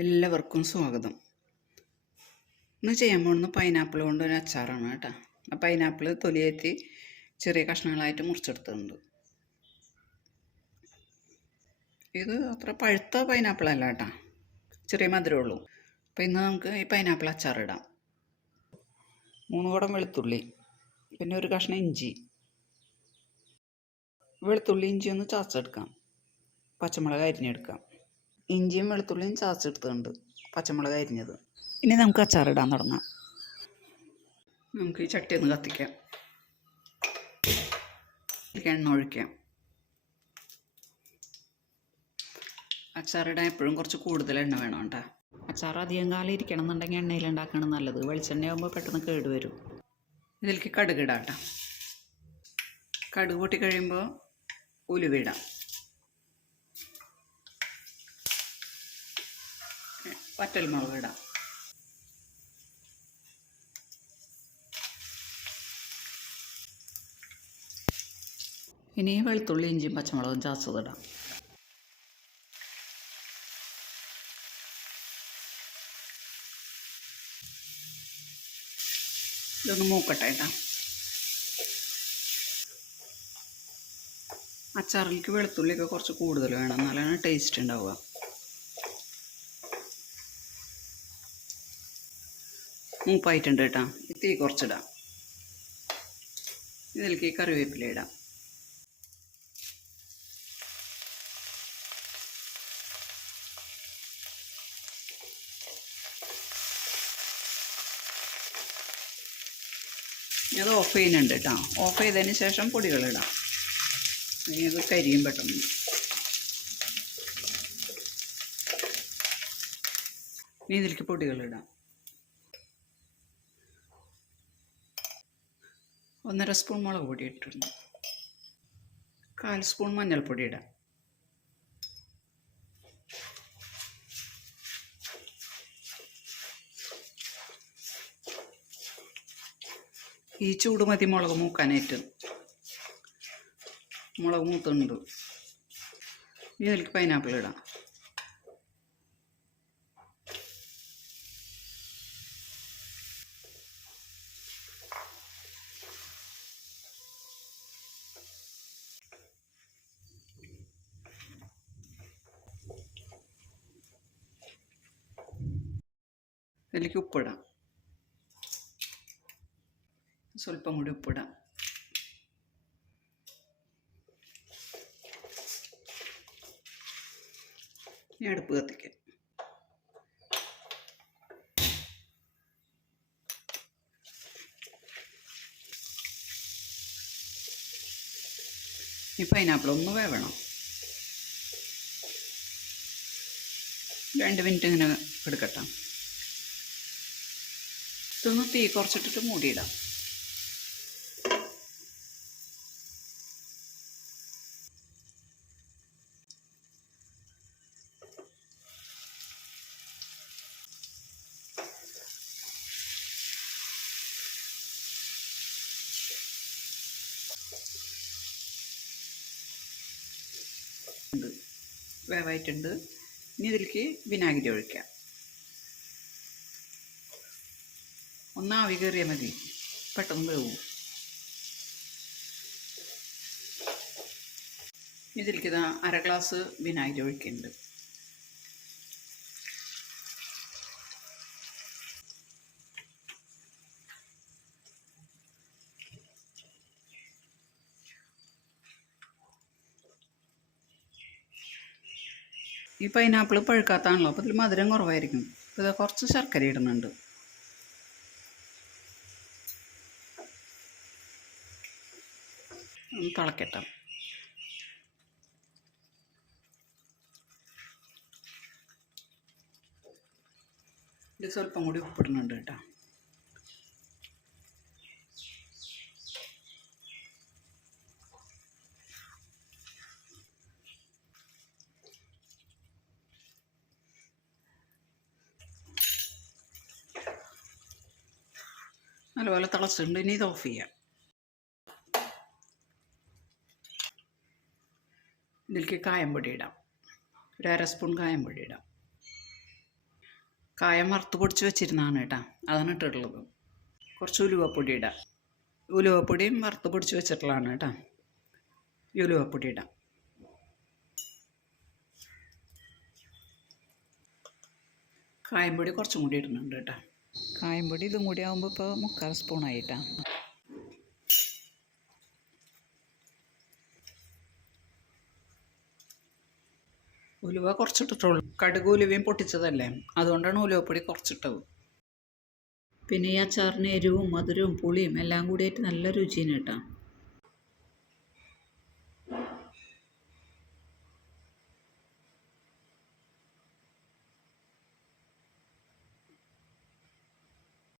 എല്ലാവർക്കും സ്വാഗതം. ഇന്ന് ചെയ്യാൻ പോകുന്നത് പൈനാപ്പിൾ കൊണ്ടൊരു അച്ചാറാണ് കേട്ടോ. ആ പൈനാപ്പിൾ തൊലിയേറ്റി ചെറിയ കഷ്ണങ്ങളായിട്ട് മുറിച്ചെടുത്തിട്ടുണ്ട്. ഇത് അത്ര പഴുത്ത പൈനാപ്പിൾ അല്ല കേട്ടോ, ചെറിയ മധുരമുള്ളൂ. അപ്പോൾ ഇന്ന് നമുക്ക് ഈ പൈനാപ്പിൾ അച്ചാറിടാം. 3 കുടം വെളുത്തുള്ളി, പിന്നെ ഒരു കഷ്ണം ഇഞ്ചി. വെളുത്തുള്ളി ഇഞ്ചി ഒന്ന് ചതച്ചെടുക്കാം. പച്ചമുളക് അരിഞ്ഞെടുക്കാം. ഇഞ്ചിയും വെളുത്തുള്ളിയും ചതച്ചെടുത്തുണ്ട്, പച്ചമുളക് അരിഞ്ഞത്. ഇനി നമുക്ക് അച്ചാറിടാൻ തുടങ്ങാം. നമുക്ക് ഈ ചട്ടി ഒന്ന് കത്തിക്കാം. എണ്ണ ഒഴിക്കാം. അച്ചാറിടാൻ എപ്പോഴും കുറച്ച് കൂടുതൽ എണ്ണ വേണം കേട്ടോ. അച്ചാർ അധികം കാലം ഇരിക്കണം എന്നുണ്ടെങ്കിൽ എണ്ണയിൽ ഉണ്ടാക്കണം നല്ലത്. വെളിച്ചെണ്ണയാകുമ്പോൾ പെട്ടെന്ന് കേടുവരും. ഇതിലേക്ക് കടുക് ഇടാം കേട്ടോ. കടുക് പൊട്ടി കഴിയുമ്പോൾ ഉലുവിടാം. വറ്റൽമുളക് ഇടാം. ഇനി വെളുത്തുള്ളി ഇഞ്ചിയും പച്ചമുളകും ചതച്ചതിടാം. ഇതൊന്ന് മൂക്കട്ടെ കേട്ടോ. അച്ചാറിലേക്ക് വെളുത്തുള്ളിയൊക്കെ കുറച്ച് കൂടുതൽ വേണം, എന്നാലാണ് ടേസ്റ്റ് ഉണ്ടാവുക. മൂപ്പായിട്ടുണ്ട് കേട്ടോ. തീ കുറച്ചിടാം. ഇതിലേക്ക് കറിവേപ്പില ഇടാം. അത് ഓഫ് ചെയ്യുന്നുണ്ട് കേട്ടോ. ഓഫ് ചെയ്തതിന് ശേഷം പൊടികളിടാം. ഇനി അത് കരിയും പെട്ടെന്ന്. ഇനി ഇതിലേക്ക് പൊടികളിടാം. 1.5 സ്പൂൺ മുളക് പൊടി ഇട്ടിട്ടുണ്ട്. 1/4 സ്പൂൺ മഞ്ഞൾപ്പൊടി ഇടാം. ഈ ചൂട് മതി മുളക് മൂക്കാനായിട്ട്. മുളക് മൂത്തുണ്ട്. ഇനി ഇതിലേക്ക് പൈനാപ്പിൾ ഇടാം. ഇതിലേക്ക് ഉപ്പിടാം. സ്വല്പം കൂടി ഉപ്പിടാം. ഇനി അടുപ്പ് കത്തിക്കാം. ഈ പൈനാപ്പിൾ ഒന്ന് വേവണം. 2 മിനിറ്റ് ഇങ്ങനെ എടുക്കട്ടെ. ഇതൊന്ന് തീ കുറച്ചിട്ടിട്ട് മൂടിയിടാം. വേവായിട്ടുണ്ട്. ഇനി ഇതിലേക്ക് വിനാഗിരി ഒഴിക്കാം. ഒന്ന് ആവി കയറിയാൽ മതി, പെട്ടെന്ന് വേവും. ഇതിലേക്ക് 1/2 ഗ്ലാസ് വിനാഗിരി ഒഴിക്കുന്നുണ്ട്. ഈ പൈനാപ്പിൾ പഴുക്കാത്താണല്ലോ, അപ്പോൾ ഇതിൽ മധുരം കുറവായിരിക്കും. അപ്പോൾ ഇത് കുറച്ച് ശർക്കര ഇടുന്നുണ്ട്. ഒന്ന് തിളക്കട്ടെ. ഇത് സ്വല്പം കൂടി ഉപ്പിടുന്നുണ്ട് കേട്ടോ. നല്ലപോലെ തിളച്ചിട്ടുണ്ട്. ഇനി ഇത് ഓഫ് ചെയ്യാം. ഇതിലേക്ക് കായം പൊടി ഇടാം. 1/2 സ്പൂൺ കായം പൊടി ഇടാം. കായം വറുത്ത് പൊടിച്ച് വെച്ചിരുന്നതാണ് കേട്ടോ, അതാണ് ഇട്ടിട്ടുള്ളത്. കുറച്ച് ഉലുവപ്പൊടി ഇടാം. ഉലുവപ്പൊടിയും വറുത്ത് പൊടിച്ച് വെച്ചിട്ടുള്ളതാണ് കേട്ടോ. ഈ ഉലുവപ്പൊടി ഇടാം. കായംപൊടി കുറച്ചും കൂടി ഇടുന്നുണ്ട് കേട്ടോ. കായംപൊടി ഇതും കൂടി ആകുമ്പോൾ ഇപ്പോൾ 3/4 സ്പൂണായിട്ടാ. ഉലുവ കുറച്ചിട്ടിട്ടുള്ളൂ. കടുക് ഉലുവയും പൊട്ടിച്ചതല്ലേ, അതുകൊണ്ടാണ് ഉലുവപ്പൊടി കുറച്ചിട്ടത്. പിന്നെ ഈ അച്ചാറിന് എരിവും മധുരവും പുളിയും എല്ലാം കൂടിയായിട്ട് നല്ല രുചിയാണ് കേട്ടോ.